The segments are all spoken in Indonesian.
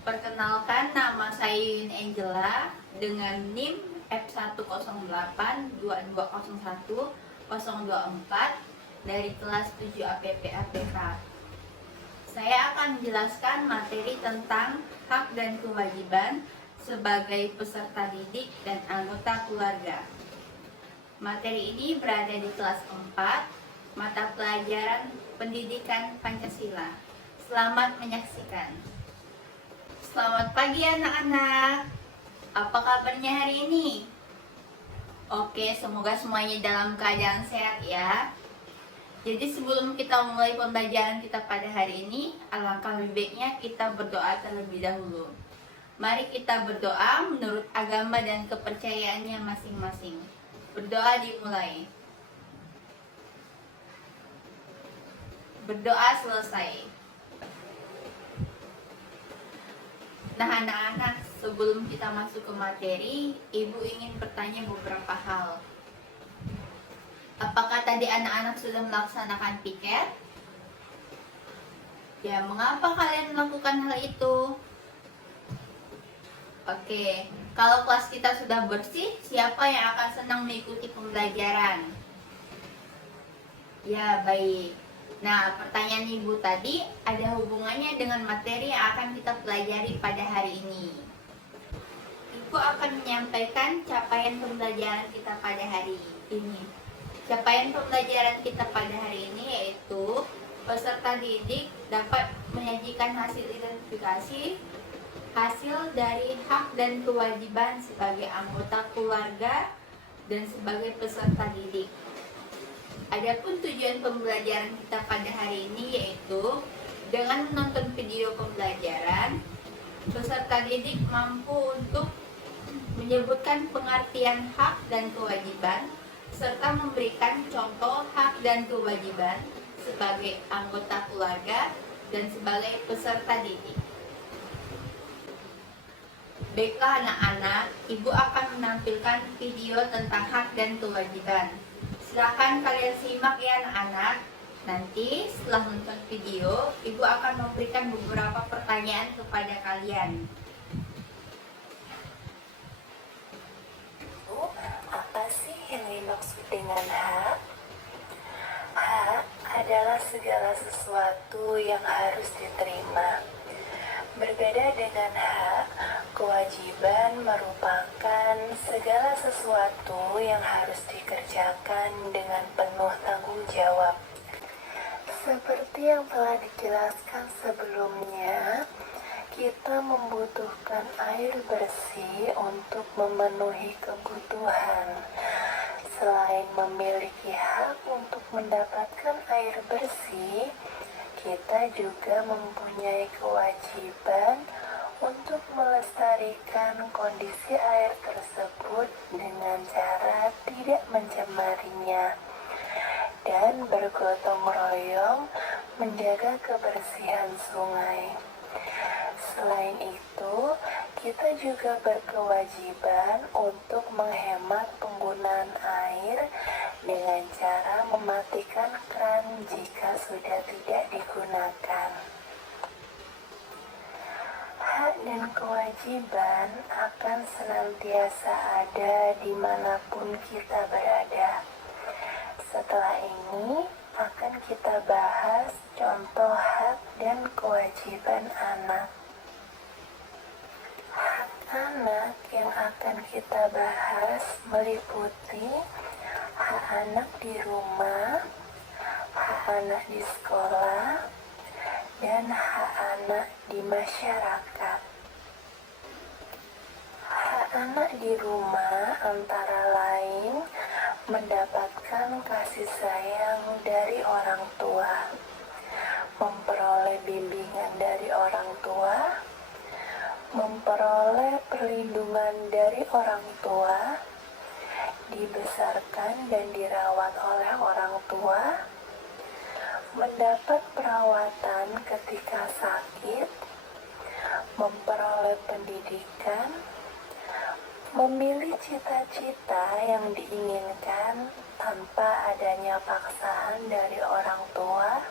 Perkenalkan, nama saya Yuyun Angela dengan NIM F1082201-024 dari kelas 7 APP APK. Saya akan menjelaskan materi tentang hak dan kewajiban sebagai peserta didik dan anggota keluarga. Materi ini berada di kelas 4, mata pelajaran Pendidikan Pancasila. Selamat menyaksikan. Selamat pagi anak-anak. Apa kabarnya hari ini? Oke, semoga semuanya dalam keadaan sehat ya. Jadi sebelum kita mulai pembelajaran kita pada hari ini, alangkah lebih baiknya kita berdoa terlebih dahulu. Mari kita berdoa menurut agama dan kepercayaannya masing-masing. Berdoa dimulai. Berdoa selesai. Nah anak-anak, sebelum kita masuk ke materi, Ibu ingin bertanya beberapa hal. Apakah tadi anak-anak sudah melaksanakan piket? Ya, mengapa kalian melakukan hal itu? Oke, kalau kelas kita sudah bersih, siapa yang akan senang mengikuti pembelajaran? Ya, baik. Nah, pertanyaan Ibu tadi ada hubungannya dengan materi yang akan kita pelajari pada hari ini. Ibu akan menyampaikan capaian pembelajaran kita pada hari ini. Capaian pembelajaran kita pada hari ini yaitu peserta didik dapat menyajikan hasil identifikasi hasil dari hak dan kewajiban sebagai anggota keluarga dan sebagai peserta didik. Adapun tujuan pembelajaran kita pada hari ini yaitu dengan menonton video pembelajaran, peserta didik mampu untuk menyebutkan pengertian hak dan kewajiban serta memberikan contoh hak dan kewajiban sebagai anggota keluarga dan sebagai peserta didik. Baiklah anak-anak, Ibu akan menampilkan video tentang hak dan kewajiban. Silakan kalian simak ya anak-anak. Nanti setelah menonton video, Ibu akan memberikan beberapa pertanyaan kepada kalian. Apa sih yang dimaksud dengan hak? Hak adalah segala sesuatu yang harus diterima. Berbeda dengan hak, kewajiban merupakan segala sesuatu yang harus dikerjakan dengan penuh tanggung jawab. Seperti yang telah dijelaskan sebelumnya, kita membutuhkan air bersih untuk memenuhi kebutuhan. Selain memiliki hak untuk mendapatkan air bersih, kita juga mempunyai kewajiban untuk melestarikan kondisi air tersebut dengan cara tidak mencemarinya dan bergotong royong menjaga kebersihan sungai. Selain itu, kita juga berkewajiban untuk menghemat penggunaan air dengan cara mematikan keran jika sudah tidak digunakan. Hak dan kewajiban akan senantiasa ada dimanapun kita berada. Setelah ini akan kita bahas contoh hak dan kewajiban anak. Hak anak yang akan kita bahas meliputi hak anak di rumah, hak anak di sekolah, dan hak anak di masyarakat. Hak anak di rumah antara lain mendapatkan kasih sayang dari orang tua, memperoleh bimbingan dari orang tua, memperoleh perlindungan dari orang tua, dibesarkan dan dirawat oleh orang tua, mendapat perawatan ketika sakit, memperoleh pendidikan, memilih cita-cita yang diinginkan tanpa adanya paksaan dari orang tua,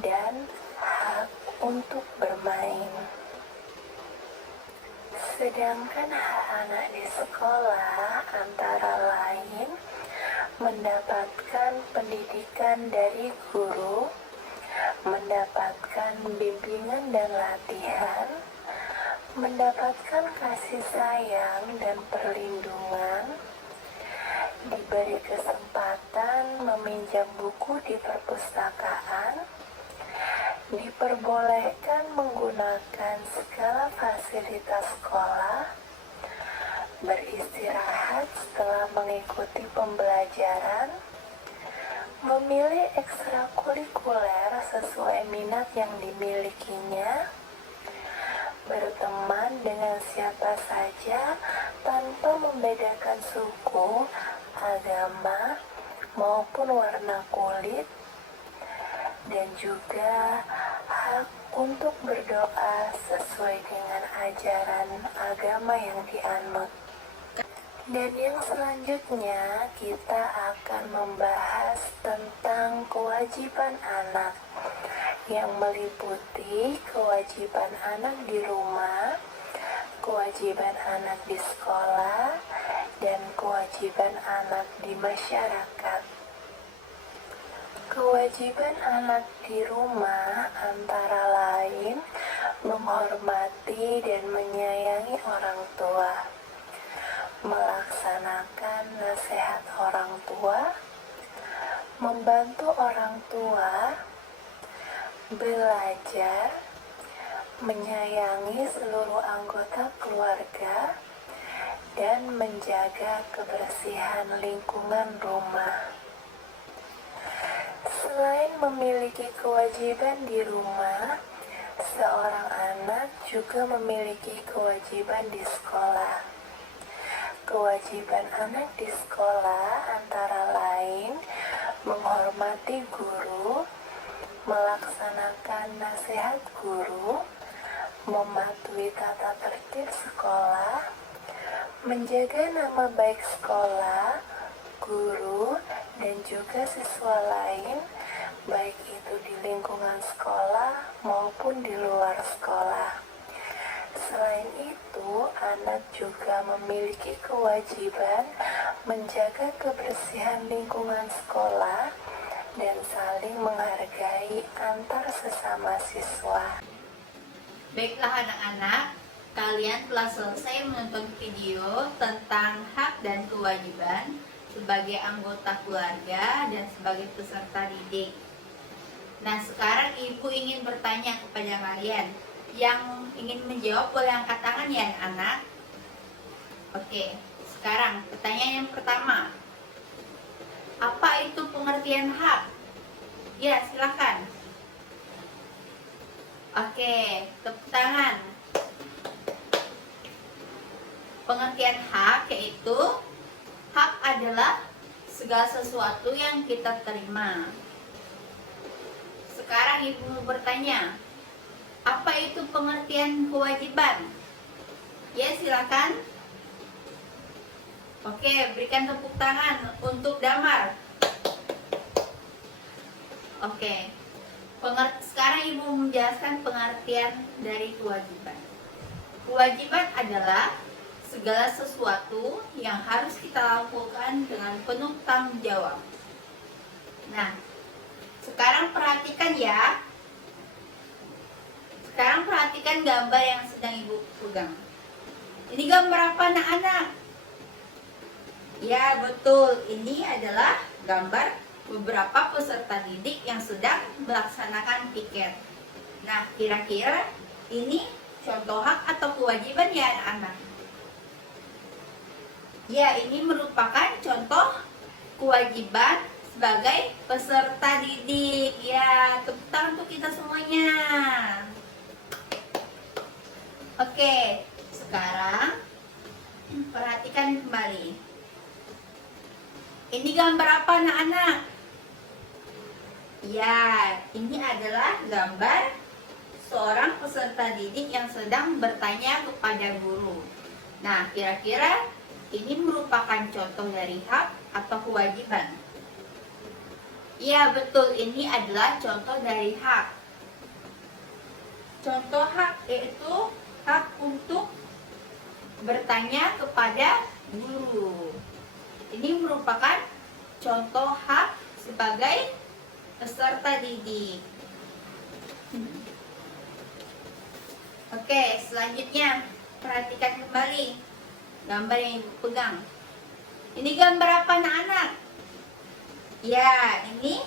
dan hak untuk bermain. Sedangkan hak anak di sekolah antara lain mendapatkan pendidikan dari guru, mendapatkan bimbingan dan latihan, mendapatkan kasih sayang dan perlindungan, diberi kesempatan meminjam buku di perpustakaan, diperbolehkan menggunakan segala fasilitas sekolah, beristirahat setelah mengikuti pembelajaran, memilih ekstrakurikuler sesuai minat yang dimilikinya, berteman dengan siapa saja tanpa membedakan suku, agama, maupun warna kulit, dan juga hak untuk berdoa sesuai dengan ajaran agama yang dianut. Dan yang selanjutnya kita akan membahas tentang kewajiban anak yang meliputi kewajiban anak di rumah, kewajiban anak di sekolah, dan kewajiban anak di masyarakat. Kewajiban anak di rumah antara lain menghormati dan menyayangi orang tua, melaksanakan nasihat orang tua, membantu orang tua, belajar, menyayangi seluruh anggota keluarga, dan menjaga kebersihan lingkungan rumah. Selain memiliki kewajiban di rumah, seorang anak juga memiliki kewajiban di sekolah. Kewajiban anak di sekolah antara lain menghormati guru, melaksanakan nasihat guru, mematuhi tata tertib sekolah, menjaga nama baik sekolah, guru, dan juga siswa lain, baik itu di lingkungan sekolah maupun di luar sekolah. Selain itu, anak juga memiliki kewajiban menjaga kebersihan lingkungan sekolah dan saling menghargai antar sesama siswa. Baiklah anak-anak, kalian telah selesai menonton video tentang hak dan kewajiban sebagai anggota keluarga dan sebagai peserta didik. Nah, sekarang ibu ingin bertanya kepada kalian. Yang ingin menjawab boleh angkat tangan ya anak. Oke, sekarang pertanyaan yang pertama. Apa itu pengertian hak? Ya, silakan. Oke, tepuk tangan. Pengertian hak yaitu hak adalah segala sesuatu yang kita terima. Sekarang ibu mau bertanya, apa itu pengertian kewajiban? Ya, silakan. Oke, berikan tepuk tangan untuk Damar. Oke. Sekarang ibu menjelaskan pengertian dari kewajiban. Kewajiban adalah segala sesuatu yang harus kita lakukan dengan penuh tanggung jawab. Nah, sekarang perhatikan ya. Sekarang perhatikan gambar yang sedang ibu pegang. Ini gambar apa anak-anak? Ya, betul. Ini adalah gambar beberapa peserta didik yang sedang melaksanakan piket. Nah, kira-kira ini contoh hak atau kewajiban ya anak-anak? Ya, ini merupakan contoh kewajiban sebagai peserta didik. Ya, tepuk tangan untuk kita semuanya. Oke, sekarang perhatikan kembali. Ini gambar apa anak-anak? Ya, ini adalah gambar seorang peserta didik yang sedang bertanya kepada guru. Nah, kira-kira ini merupakan contoh dari hak atau kewajiban? Ya, betul. Ini adalah contoh dari hak. contoh hak yaitu hak untuk bertanya kepada guru. Ini merupakan contoh hak sebagai peserta didik. Oke, selanjutnya perhatikan kembali gambar yang ibu pegang. Ini gambar apa anak-anak? Ya, ini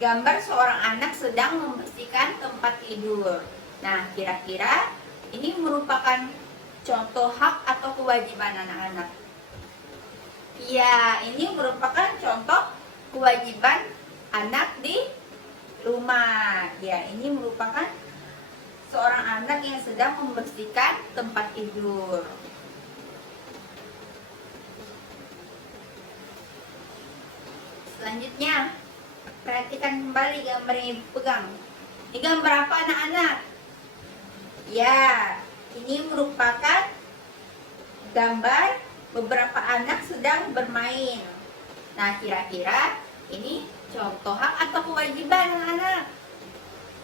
gambar seorang anak sedang membersihkan tempat tidur. Nah, kira-kira ini merupakan contoh hak atau kewajiban anak-anak? Ya, ini merupakan contoh kewajiban anak di rumah. Ya, ini merupakan seorang anak yang sedang membersihkan tempat tidur. Selanjutnya, perhatikan kembali gambar yang ibu pegang. Ini gambar apa anak-anak? Ya, ini merupakan gambar beberapa anak sedang bermain. Nah, kira-kira ini contoh hak atau kewajiban anak-anak?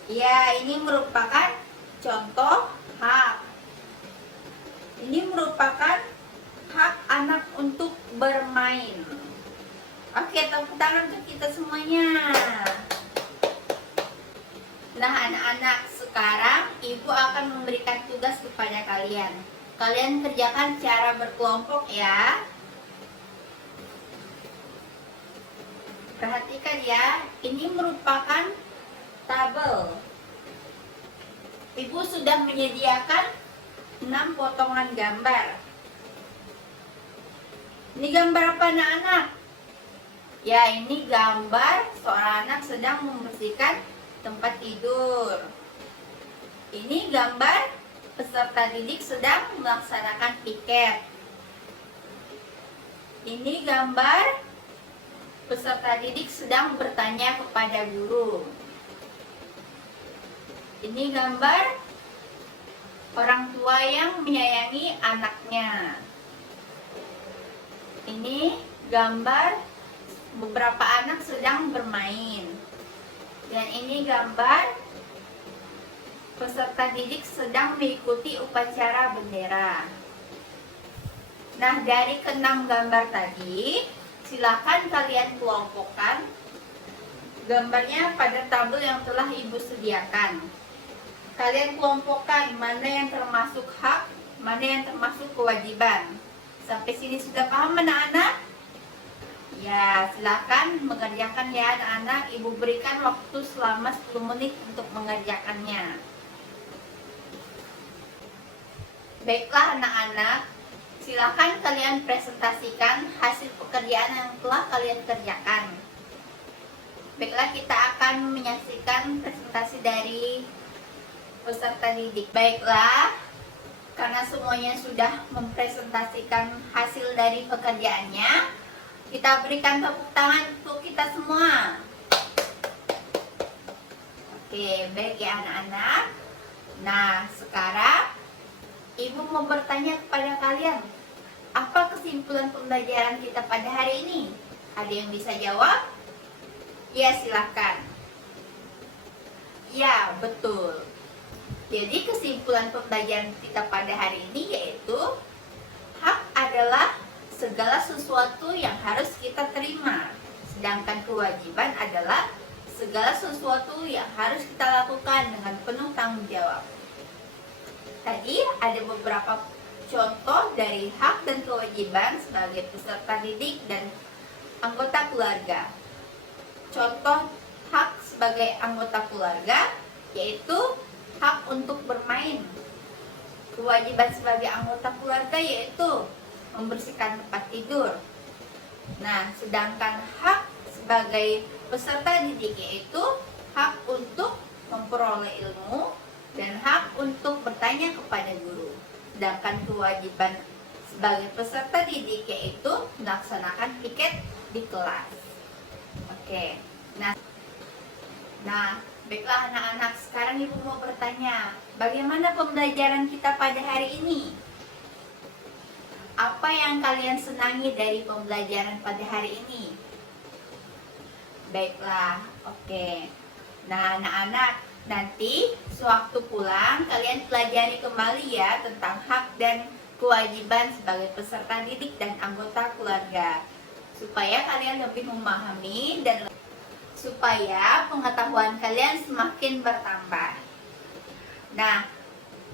Ya, ini merupakan contoh hak. Ini merupakan hak anak untuk bermain. Oke, tepuk tangan untuk kita semuanya. Nah, anak-anak, sekarang ibu akan memberikan tugas kepada kalian. Kalian kerjakan secara berkelompok ya. Perhatikan ya, ini merupakan tabel. Ibu sudah menyediakan 6 potongan gambar. Ini gambar apa anak-anak? Ya, ini gambar seorang anak sedang membersihkan tempat tidur. Ini gambar peserta didik sedang melaksanakan piket. Ini gambar peserta didik sedang bertanya kepada guru. Ini gambar orang tua yang menyayangi anaknya. Ini gambar beberapa anak sedang bermain. Dan ini gambar peserta didik sedang mengikuti upacara bendera. Nah, dari ke-6 gambar tadi, silakan kalian kelompokkan gambarnya pada tabel yang telah ibu sediakan. Kalian kelompokkan mana yang termasuk hak, mana yang termasuk kewajiban. Sampai sini sudah paham anak-anak? Ya, silakan mengerjakan ya anak-anak. Ibu berikan waktu selama 10 menit untuk mengerjakannya. Baiklah anak-anak, silakan kalian presentasikan hasil pekerjaan yang telah kalian kerjakan. Baiklah, kita akan menyaksikan presentasi dari peserta didik. Baiklah, karena semuanya sudah mempresentasikan hasil dari pekerjaannya, kita berikan tepuk tangan untuk kita semua. Oke, baik ya anak-anak. Nah, sekarang ibu mau bertanya kepada kalian, apa kesimpulan pembelajaran kita pada hari ini? Ada yang bisa jawab? Ya, silakan. Ya, betul. Jadi kesimpulan pembelajaran kita pada hari ini yaitu hak adalah segala sesuatu yang harus kita terima. Sedangkan kewajiban adalah segala sesuatu yang harus kita lakukan dengan penuh tanggung jawab. Tadi ada beberapa contoh dari hak dan kewajiban sebagai peserta didik dan anggota keluarga. Contoh hak sebagai anggota keluarga yaitu hak untuk bermain. Kewajiban sebagai anggota keluarga yaitu membersihkan tempat tidur. Nah, sedangkan hak sebagai peserta didik yaitu hak untuk memperoleh ilmu dan hak untuk bertanya kepada guru. Sedangkan kewajiban sebagai peserta didik yaitu melaksanakan piket di kelas. Oke. Nah, baiklah anak-anak, sekarang ibu mau bertanya, bagaimana pembelajaran kita pada hari ini? Apa yang kalian senangi dari pembelajaran pada hari ini? Baiklah, oke. Nah, anak-anak, Nanti sewaktu pulang kalian pelajari kembali ya tentang hak dan kewajiban sebagai peserta didik dan anggota keluarga, supaya kalian lebih memahami dan supaya pengetahuan kalian semakin bertambah. Nah,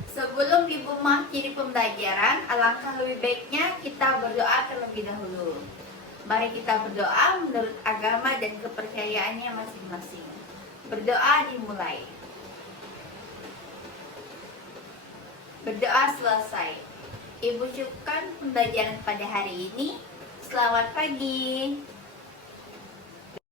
sebelum mengakhiri pembelajaran, alangkah lebih baiknya kita berdoa terlebih dahulu. Mari kita berdoa menurut agama dan kepercayaannya masing-masing. Berdoa dimulai. Berdoa selesai. Ibu cukupkan pembelajaran pada hari ini. Selamat pagi.